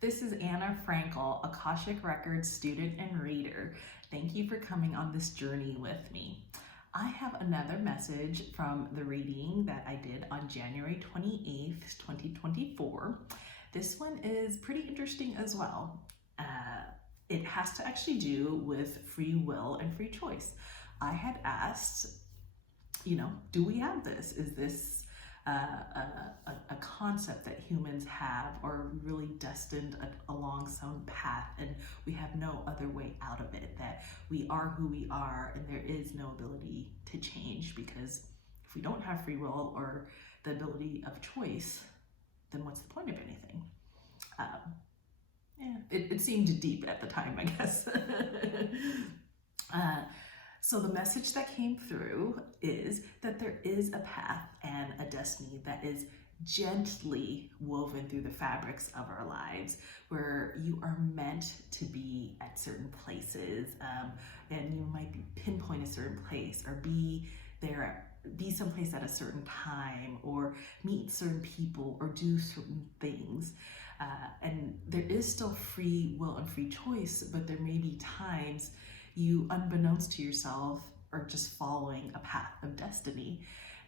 This is Anna Frankel, Akashic Records student and reader. Thank you for coming on this journey with me. I have another message from the reading that I did on January 28th, 2024. This one is pretty interesting as well. It has to actually do with free will and free choice. I had asked, do we have this? Is this a concept that humans have, or really destined along some path and we have no other way out of it, that we are who we are and there is no ability to change? Because if we don't have free will or the ability of choice, then what's the point of anything? It seemed deep at the time, I guess. So the message that came through is that there is a path and a destiny that is gently woven through the fabrics of our lives, where you are meant to be at certain places, and you might pinpoint a certain place, or be someplace at a certain time, or meet certain people, or do certain things. And there is still free will and free choice, but there may be times you, unbeknownst to yourself, are just following a path of destiny.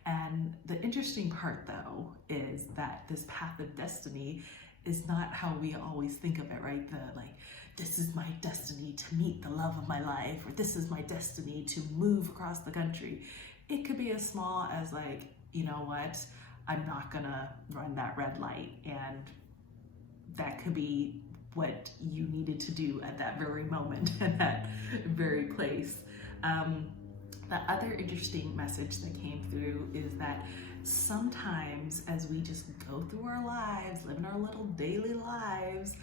And the interesting part, though, is that this path of destiny is not how we always think of it, right? This is my destiny to meet the love of my life, or this is my destiny to move across the country. It could be as small as you know what, I'm not gonna run that red light, and that could be what you needed to do at that very moment, at that very place. The other interesting message that came through is that sometimes as we just go through our lives, living our little daily lives,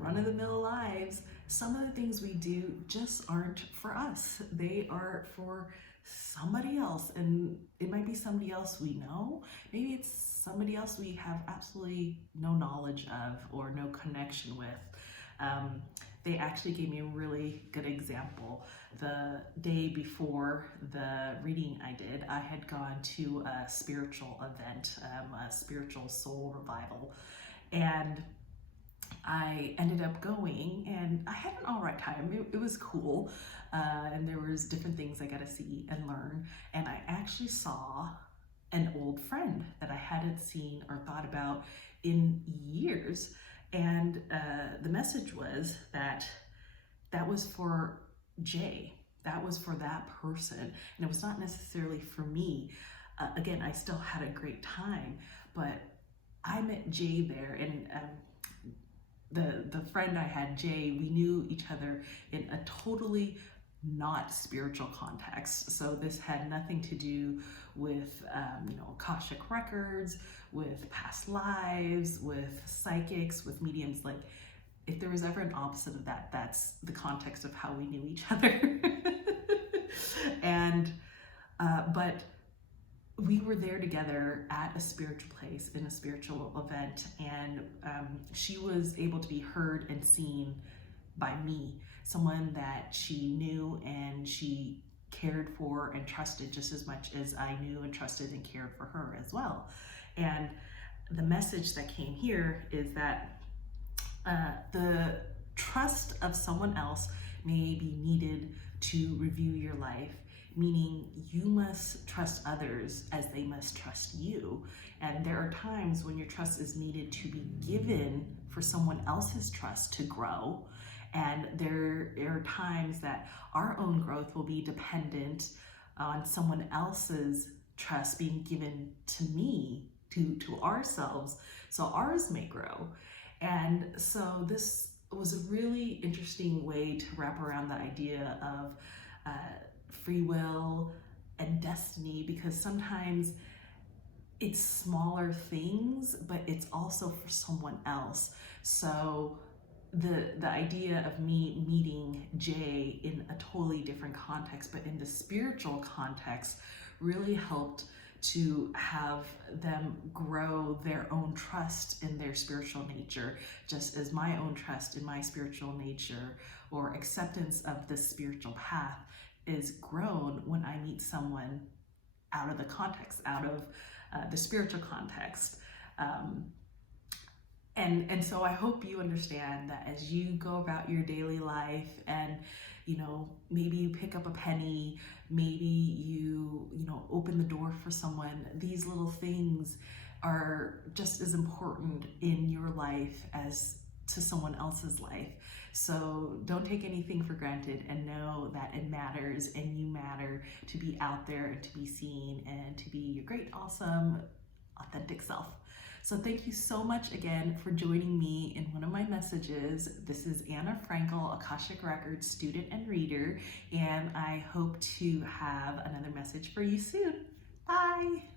run-of-the-mill lives, some of the things we do just aren't for us. They are for somebody else, and it might be somebody else we know. Maybe it's somebody else we have absolutely no knowledge of or no connection with. They actually gave me a really good example. The day before the reading I did, I had gone to a spiritual event, a spiritual soul revival, and I ended up going, and I had an all right time. It was cool, and there was different things I got to see and learn, and I actually saw an old friend that I hadn't seen or thought about in years. And the message was that was for Jay. That was for that person. And it was not necessarily for me. Again, I still had a great time, but I met Jay there, and the friend I had, Jay, we knew each other in a totally not spiritual context. So this had nothing to do with Akashic records, with past lives, with psychics, with mediums. If there was ever an opposite of that, that's the context of how we knew each other. And but we were there together at a spiritual place, in a spiritual event, and she was able to be heard and seen by me, someone that she knew and she cared for and trusted just as much as I knew and trusted and cared for her as well. And the message that came here is that the trust of someone else may be needed to review your life, meaning you must trust others as they must trust you. And there are times when your trust is needed to be given for someone else's trust to grow. And there are times that our own growth will be dependent on someone else's trust being given to me, to ourselves, so ours may grow. And so this was a really interesting way to wrap around the idea of free will and destiny, because sometimes it's smaller things, but it's also for someone else. So the idea of me meeting Jay in a totally different context, but in the spiritual context, really helped to have them grow their own trust in their spiritual nature, just as my own trust in my spiritual nature or acceptance of this spiritual path is grown when I meet someone out of the context, out of the spiritual context. And so I hope you understand that as you go about your daily life and, maybe you pick up a penny, maybe you open the door for someone, these little things are just as important in your life as to someone else's life. So don't take anything for granted and know that it matters and you matter to be out there and to be seen and to be your great, awesome, authentic self. So thank you so much again for joining me in one of my messages. This is Anna Frankel, Akashic Records student and reader, and I hope to have another message for you soon. Bye.